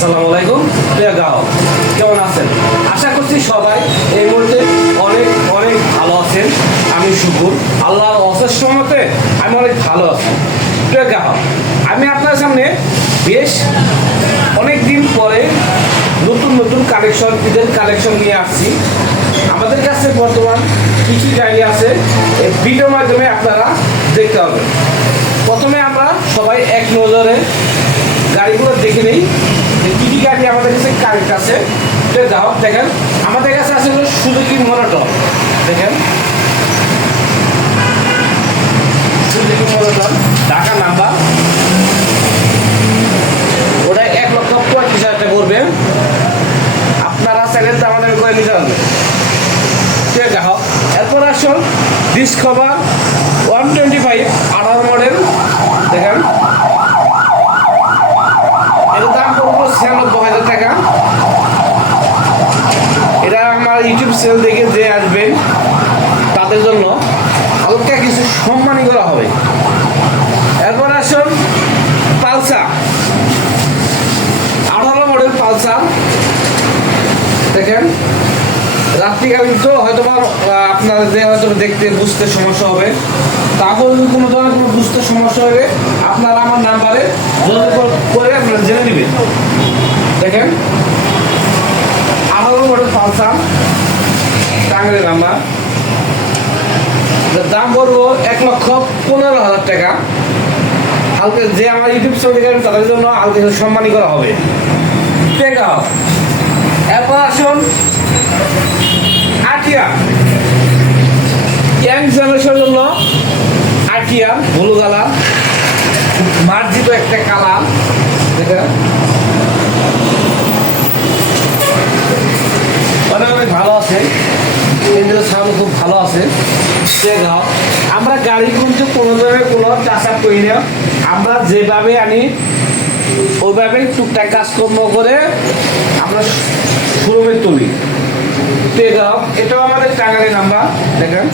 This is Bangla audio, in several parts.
আসসালামু আলাইকুম প্রিয় গ্রাহক, কেমন আছেন? আশা করছি সবাই এই মুহূর্তে অনেক অনেক ভালো আছেন। আমি শুকুর আল্লাহর অশেষ মতে আমি অনেক ভালো আছি। প্রিয় গ্রাহক, আমি আপনার সামনে বেশ অনেক দিন পরে নতুন নতুন কালেকশন, ঈদের কালেকশন নিয়ে আসছি। আমাদের কাছে বর্তমান কী কী গাড়ি আছে এই ভিডিওর মাধ্যমে আপনারা দেখতে পাবেন। প্রথমে আমরা সবাই এক নজরে গাড়িগুলো দেখে নিই যে কী কী গাড়ি আমাদের কাছে কারেক্ট আছে। যাও দেখেন, আমাদের কাছে আছে হলো সুজুকি মনোটন। দেখেন সুজুকি মনোটন, ঢাকা নাম্বার, ওটা 1,35,000 টাকা পড়বে। আপনারা চাইলে তো আমাদের করে নিতে হবে। ঠিক আছে, এরপর আসুন ডিসকভার 125 18 মডেল। দেখেন এর দাম পড়বো 96,000 টাকা। এটা আমার ইউটিউব চ্যানেল থেকে যে আসবেন তাদের জন্য হালকা কিছু সম্মানী করা হবে। এরপর আসুন পালসার 18 মডেল পালসার। দেখেন রাত্রিকালীন তো হয়তো আপনাদের হয়তো দেখতে বুঝতে সমস্যা হবে, তারপর যদি কোনো ধরনের কোনো বুঝতে সমস্যা হবে আপনারা আমার নাম্বারে যোগাযোগ করে আপনারা জেনে নেবেন। দেখেন 18 মডেল পালসার, টাঙ্গাইল নাম্বার, দাম পড়বো 1,15,000 টাকা। হালকা যে আমার ইউটিউব চ্যানেল দেখেন তাদের জন্য হালকা সম্মানী করা হবে। ঠিক আছে, এরপর আসুন আটিয়ার ইয়াং জেনারেশনের জন্য আটিয়ার ব্লু কালার, মার্জিত একটা কালার। দেখেন অনেক অনেক ভালো আছে, এগুলো সামনে খুব ভালো আছে। আমরা গাড়ি কিন্তু কোনো ধরনের কোনো চাষ আপ করি না, আমরা যেভাবে আনি ওইভাবে টুকটাক কাজকর্ম করে আমরা শোরুমে তুলি। এটাও আমাদের টাঙ্গাইল নাম্বার। দেখেন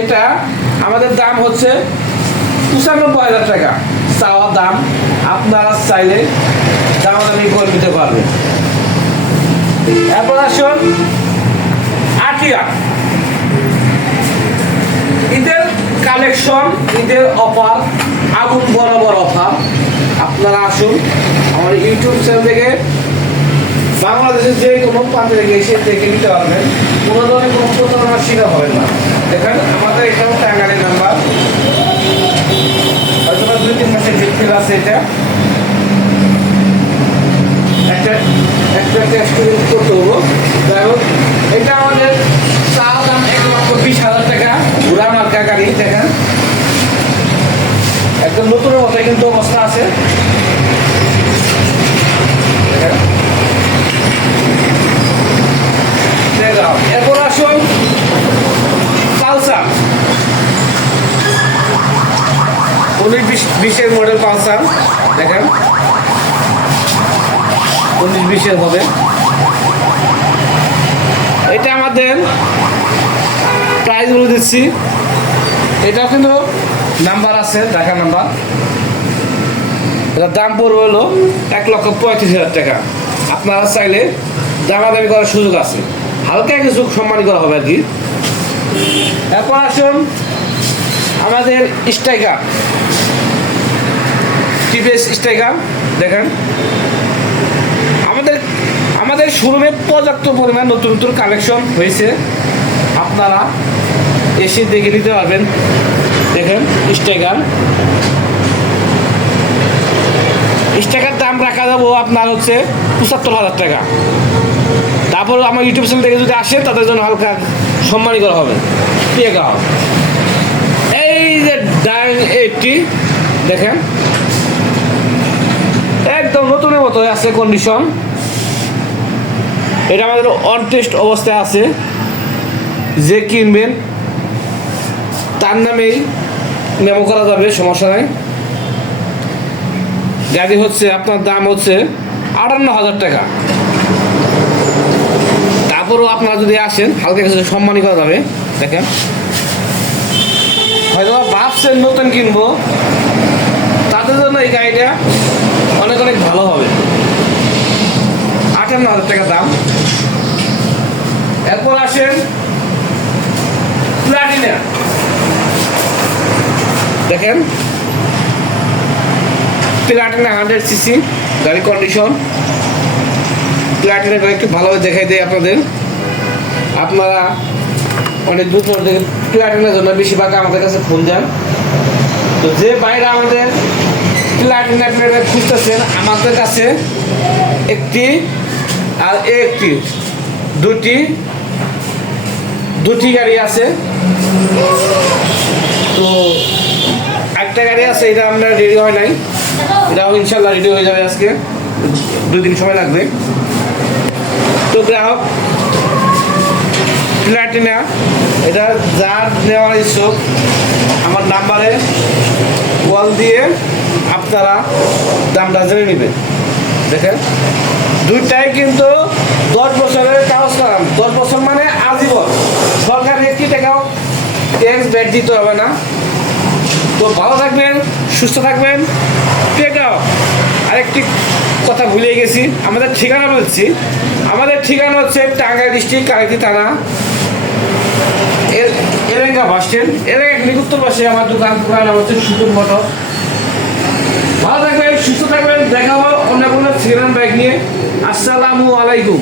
এটা আমাদের দাম হচ্ছে 95,000 টাকা চাওয়া দাম। আপনারা চাইলে দামাদামি করে নিতে পারবেন। এরপর আসুন আটিয়া, ঈদের কালেকশন, ঈদের অফার, আগুন বরাবর অফার। আপনারা আসুন আমার ইউটিউব চ্যানেল থেকে বাংলাদেশের যে কোনো প্রান্তে থেকে এসে দেখে নিতে পারবেন, কোনো ধরনের কোনো প্রতারণার শিকার হবেন না। দেখেন আমাদের এটাও টাঙ্গাইল নাম্বার, হয়তো 2-3 মাসের ডিটেল আছে। এটা একটা এক্সপিরিয়েন্স করতে হবো। যাই হোক, এটা আমাদের চাওয়া দাম 1,20,000 টাকা, ঘোড়া মার্কা গাড়ি। দেখেন একদম নতুনের মতো কিন্তু অবস্থা আছে। এরপর আসুন পালসার 19-20 মডেল পালসার। দেখেন 19-20 হবে। এটা আমাদের প্রাইস বলে দিচ্ছি, এটাও কিন্তু নাম্বার আছে, ঢাকা নাম্বার। এটার দাম পড়বে হলো 1,35,000 টাকা। আপনারা চাইলে দামাদামি করার সুযোগ আছে, হালকা কিছু সম্মানী করা হবে আর কি। এরপর আসুন আমাদের স্ট্রাইকার, টিভিএস স্ট্রাইকার। দেখেন আমাদের শোরুমে পর্যাপ্ত পরিমাণ নতুন নতুন কালেকশন হয়েছে, আপনারা এসে দেখে নিতে পারবেন। দেখেন স্ট্রাইকার দাম রাখা যাবো আপনার হচ্ছে 75,000 টাকা। তারপর আমার ইউটিউব চ্যানেল থেকে যদি আসে তাদের জন্য হালকা সম্মানী করা হবে। ঠিক আছে, এই যে ডাইং 80 দেখেন একদম নতুনের মতো আছে কন্ডিশন। এটা আমাদের অন টেস্ট অবস্থায় আছে, যে কিনবেন তার নামেই মেমো করা যাবে, সমস্যা নাই। গাড়ি হচ্ছে আপনার দাম হচ্ছে 58,000 টাকা। তারপরও আপনারা যদি আসেন হালকা কিছু সম্মানী করা যাবে। দেখেন হয়তো ভাবছেন নতুন কিনবো, তাদের জন্য এই গাড়িটা অনেক অনেক ভালো হবে। 58,000 টাকা দাম। এরপর আসেন প্লাটিনা, দেখেন প্লাটিনা 100cc গাড়ি কন্ডিশন। প্লাটিনা গাড়ি একটু ভালোভাবে দেখাই দেয় আপনাদের। আপনারা অনেক দূর থেকে প্লাটিনার জন্য বেশিরভাগ আমাদের কাছে ফোন যান। তো যে বাইরে আমাদের প্লাটিনা খুঁজতেছেন, আমাদের কাছে একটি আর একটি দুটি গাড়ি আছে। তো একটা গাড়ি আছে, এটা আমরা রেডি হয় নাই, এটাও ইনশাল্লাহ রেডি হয়ে যাবে আজকে, 2 দিন সময় লাগবে। তো গ্রাহক প্লাটিনা এটা যার নেওয়ার ইচ্ছুক আমার নাম্বারে কল দিয়ে আপনারা দামটা জেনে নেবেন। দেখেন দুইটাই কিন্তু 10 বছরের কাগজ করাম। 10 বছর মানে আজীবন, সরকার একটি টাকাও ট্যাক্স ব্যাট দিতে হবে না। তো ভালো থাকবেন, সুস্থ থাকবেন। টেকাও আরেকটি কথা ভুলে গেছি, আমাদের ঠিকানা বলছি। আমাদের ঠিকানা হচ্ছে টাঙ্গাইল ডিস্ট্রিক্ট কালিয়াকৈর থানা, এলেঙ্গা বাস স্ট্যান্ড, এলেঙ্গা নিকুত্তর পাশে আমার দোকান হচ্ছে সুকুর মোটর। ভালো থাকবেন, সুস্থ থাকবেন। দেখা হবো অন্য কোনো সেকেন্ড হ্যান্ড বাইক নিয়ে। আসসালামু আলাইকুম।